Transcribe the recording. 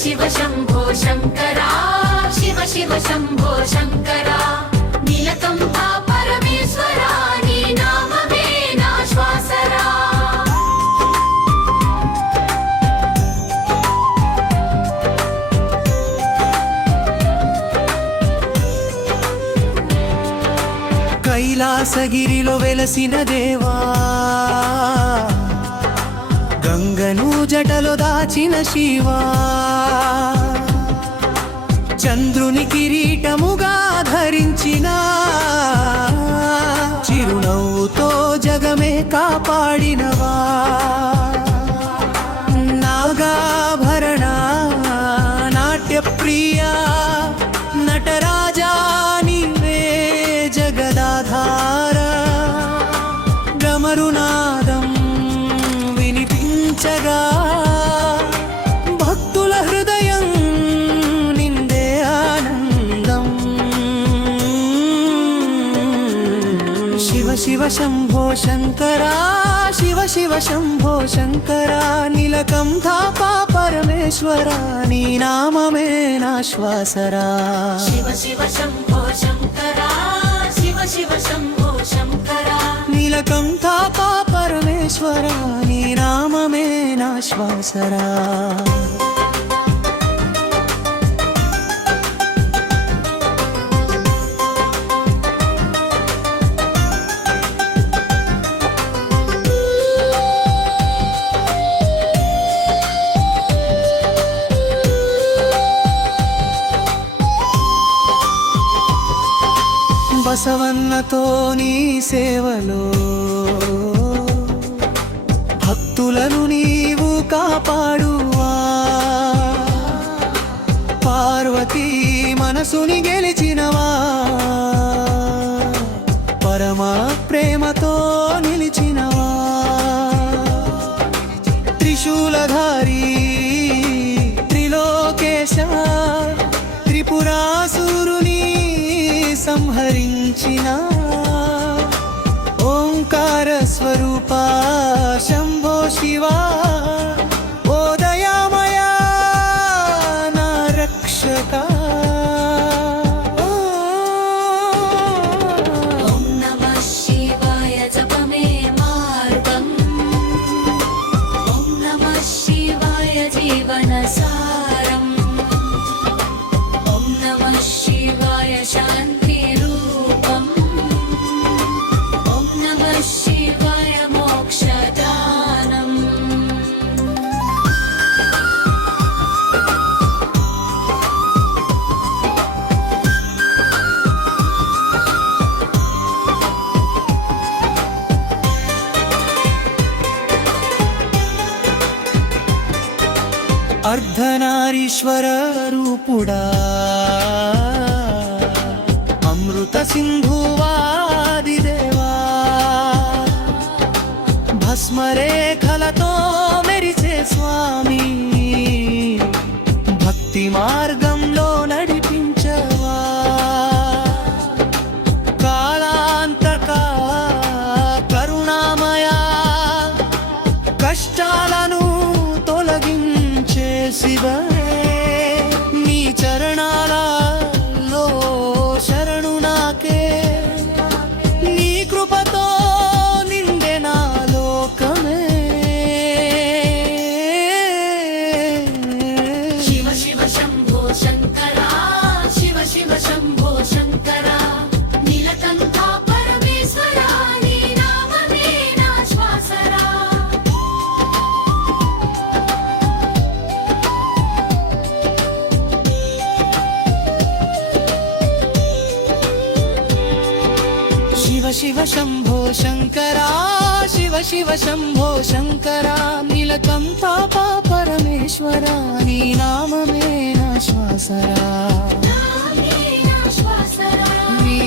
शिव शम्भो शङ्करा शिव शिव शम्भो शङ्करा नीलकण्ठा परमेश्वरा नी नाममे नाश्वासरा కైలాసగిరిలో వెలసిన దేవా గంగను జటలో దాచిన శివా చంద్రుని కిరీటముగా ధరించిన చిరునవ్వుతో జగమే కాపాడినవా నాగాభరణ నాట్యప్రియ నటరాజా నీవే జగదాధార గమరునాదం వినిపించగా భక్తుల హృదయం నిండే ఆనందం శివ శివ శంభో శంకరా శివ శివ శంభో శంకరా నీలకంఠా పరమేశ్వరా నీ నామమే నాశ్వాసరా शिव शिव शम्भो शङ्करा शिव शिव शम्भो शङ्करा నీలకంఠా పరమేశ్వరా నీ నామమే నాశ్వాసరా బసవన్నతో నీ సేవలో భక్తులను నీవు కాపాడువా పార్వతీ మనసుని గెలిచినవా పరమ ప్రేమతో నిలిచినవా త్రిశూలధారి త్రిలోకేశ త్రిపురాసురుని సంహరించిన ఓంకార స్వరూప శంభో శివా ఓ దయామయ నా రక్షక ॐ नमः शिवाय जपमे मार्गम् ॐ नमः शिवाय जीवनसारम् ॐ नमः शिवाय शान्तिरूपम् ॐ नमः शिवाय मोक्षदानम् అర్ధనారీశ్వర రూపుడా అమృత సింధువాదిదేవా భస్మరేఖలతో మెరిసే స్వామి భక్తి మార్గంలో నడిపించవా కాలాంతక కరుణామయ కష్టాలను తొలగించే శివే నీ చరణాలలో శరణు నాకే నీ కృపతో నిండే నా లోకమే शिव शिव शम्भो शङ्करा शिव शिव शम्भो शङ्करा नीलकण्ठा परमेश्वरा नी नाममे नाश्वासरा శివ శివ శంభో శంకరా శివ శివ శంభో శంకరా నీలకంఠా పరమేశ్వరా నీ నామమే నాశ్వాసరా नामे नाश्वासरा నీ